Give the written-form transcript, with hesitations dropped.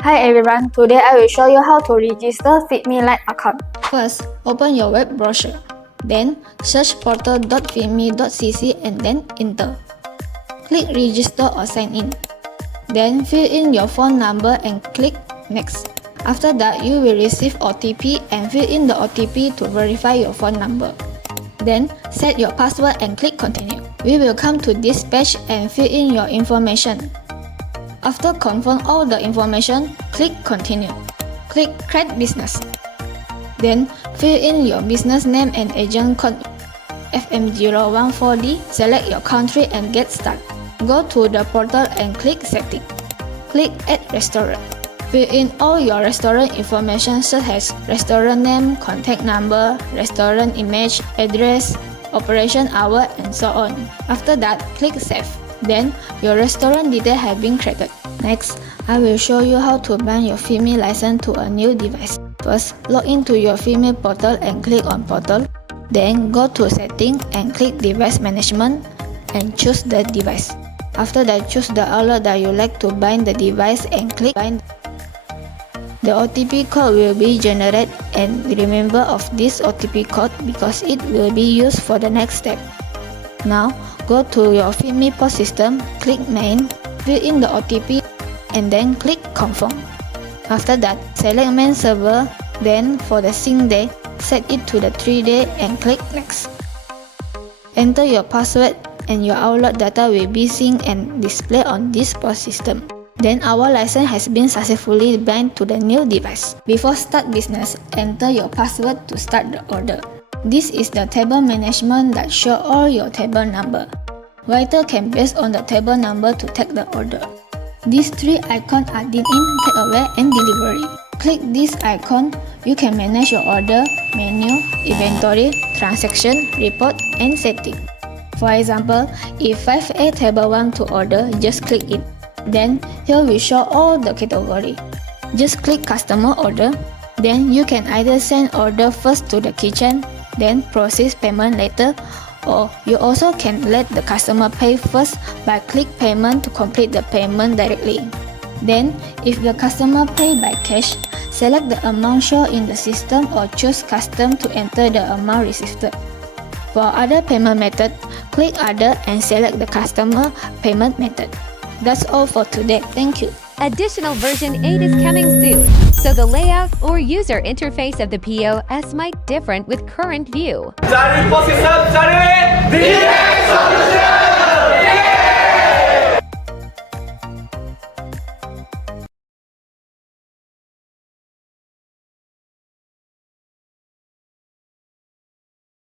Hi everyone, today I will show you how to register FeedMe Lite account. First, open your web browser. Then, search portal.feedme.cc and then enter. Click register or sign in. Then, fill in your phone number and click next. After that, you will receive OTP and fill in the OTP to verify your phone number. Then, set your password and click continue. We will come to this page and fill in your information. After confirm all the information, click continue. Click create business. Then, fill in your business name and agent code FM014D. Select your country and get started. Go to the portal and click setting. Click add restaurant. Fill in all your restaurant information such as restaurant name, contact number, restaurant image, address, operation hour, and so on. After that, click save. Then, your restaurant detail have been created. Next, I will show you how to bind your FeedMe license to a new device. First, log into your FeedMe portal and click on portal. Then, go to setting and click device management and choose the device. After that, choose the outlet that you like to bind the device and click bind. The OTP code will be generated, and remember of this OTP code because it will be used for the next step. Now, go to your FeedMe POS system, click main, fill in the OTP, and then click confirm. After that, select main server, then for the sync day, set it to the 3-day and click next. Enter your password and your outlet data will be synced and displayed on this POS system. Then our license has been successfully bound to the new device. Before start business, enter your password to start the order. This is the table management that show all your table number. Waiter can based on the table number to take the order. These three icons are dine-in, takeaway, and delivery. Click this icon, you can manage your order, menu, inventory, transaction, report, and setting. For example, if 5A table 1 to order, just click it. Then, here we show all the category. Just click customer order. Then, you can either send order first to the kitchen, then process payment later, or you also can let the customer pay first by click payment to complete the payment directly. Then, if the customer pay by cash, select the amount shown in the system or choose custom to enter the amount received. For other payment method, click other and select the customer payment method. That's all for today. Thank you. Additional version 8 is coming soon, so the layout or user interface of the POS might different with current view. Cari posisi, cari digitize solution.